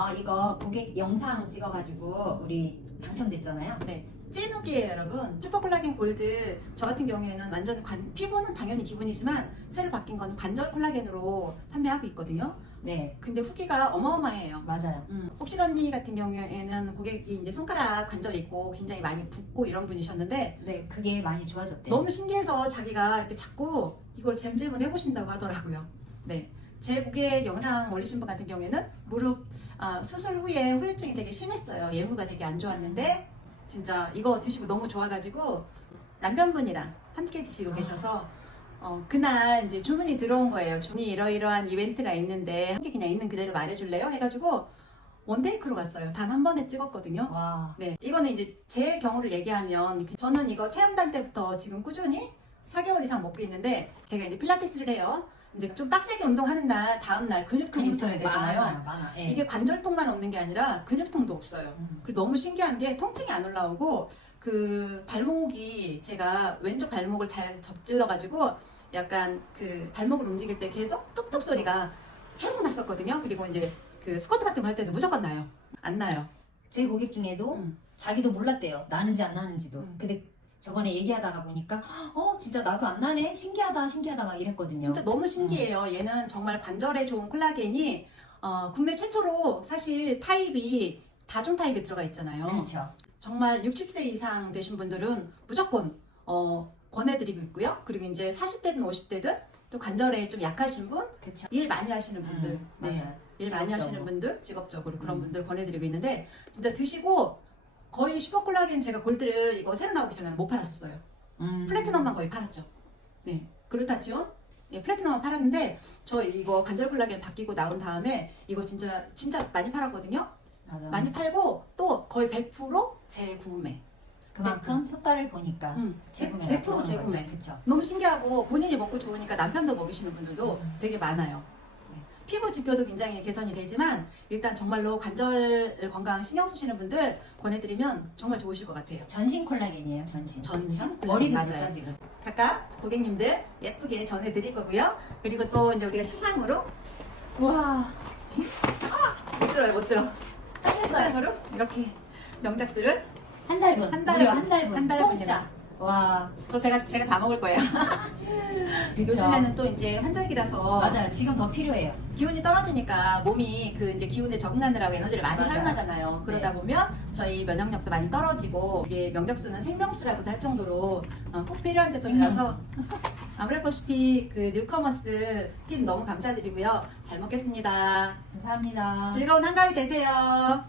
어, 이거 고객 영상 찍어가지고 우리 당첨됐잖아요. 찐후기예요 여러분 슈퍼콜라겐 골드 저 같은 경우에는 완전 관, 피부는 당연히 기본이지만 새로 바뀐 건 관절 콜라겐으로 판매하고 있거든요 네, 근데 후기가 어마어마해요 맞아요. 음, 혹시 언니 같은 경우에는 고객이 이제 손가락 관절이 있고 굉장히 많이 붓고 이런 분이셨는데 네, 그게 많이 좋아졌대요. 너무 신기해서 자기가 이렇게 자꾸 이걸 잼잼을 해보신다고 하더라고요. 네. 제 고객 영상 올리신 분 같은 경우에는 무릎 아, 수술 후에 후유증이 되게 심했어요. 예후가 되게 안 좋았는데 진짜 이거 드시고 너무 좋아가지고 남편분이랑 함께 드시고 계셔서 어, 그날 이제 주문이 들어온 거예요. 주문이 이러이러한 이벤트가 있는데 함께 그냥 있는 그대로 말해줄래요? 해가지고 원테이크로 갔어요. 단 한 번에 찍었거든요. 와, 네, 이거는 이제 제 경우를 얘기하면 저는 이거 체험단 때부터 지금 꾸준히 4개월 이상 먹고 있는데 제가 이제 필라테스를 해요. 이제 좀 빡세게 운동하는 날 다음 날 근육통 있어야 되잖아요. 많아요, 많아. 예. 이게 관절통만 없는 게 아니라 근육통도 없어요. 음. 그리고 너무 신기한 게 통증이 안 올라오고 그 발목이 제가 왼쪽 발목을 잘 접질러 가지고 약간 그 발목을 움직일 때 계속 뚝뚝 소리가 계속 났었거든요. 그리고 이제 그 스쿼트 같은 거 할 때도 무조건 나요. 안 나요. 제 고객 중에도 음. 자기도 몰랐대요. 나는지 안 나는지도. 음. 근데 저번에 얘기하다가 보니까 어 진짜 나도 안 나네 신기하다 신기하다 막 이랬거든요. 진짜 너무 신기해요. 얘는 정말 관절에 좋은 콜라겐이 어, 국내 최초로 사실 타입이 다중 타입에 들어가 있잖아요. 그렇죠. 정말 60세 이상 되신 분들은 무조건 어, 권해드리고 있고요. 그리고 이제 40대든 50대든 또 관절에 좀 약하신 분, 그렇죠. 일 많이 하시는 분들, 음, 네, 맞아요. 일 많이 직업적으로. 하시는 분들, 직업적으로 그런 음. 분들 권해드리고 있는데 진짜 드시고 거의 슈퍼콜라겐 제가 골드를 이거 새로 나오기 전에는 못 팔았었어요. 음. 플래티넘만 거의 팔았죠. 네. 그루타치온? 네, 플래티넘만 팔았는데, 저 이거 관절 콜라겐 바뀌고 나온 다음에, 이거 진짜, 진짜 많이 팔았거든요? 맞아. 많이 팔고, 또 거의 100% 재구매. 그만큼 효과를 보니까 음, 재구매가 100% 재구매. 그렇죠. 너무 신기하고, 본인이 먹고 좋으니까 남편도 먹이시는 분들도 음. 되게 많아요. 네. 피부 지표도 굉장히 개선이 되지만, 일단 정말로 관절 건강 신경 쓰시는 분들 권해드리면 정말 좋으실 것 같아요. 전신 콜라겐이에요, 전신. 전신? 콜라겐, 머리도 맞아요. 좋다 지금. 각각 고객님들 예쁘게 전해드릴 거고요. 그리고 또 이제 우리가 시상으로 와, 못 들어요, 못 들어. 끝냈어요. 시상으로 이렇게 명작스를 한 달분. 한 달분. 무려 한 달분. 한 달분이나. 공짜. 와, 저 제가 제가 다 먹을 거예요. 그쵸. 요즘에는 또 이제 환절기라서 맞아요. 지금 더 필요해요. 기운이 떨어지니까 몸이 그 이제 기운에 적응하느라고 에너지를 많이 맞아요. 사용하잖아요. 그러다 네. 보면 저희 면역력도 많이 떨어지고 이게 명작수는 생명수라고도 할 정도로 어, 꼭 필요한 제품이라서 아무래보시피 그 뉴커머스 팀 너무 감사드리고요. 잘 먹겠습니다. 감사합니다. 즐거운 한가위 되세요.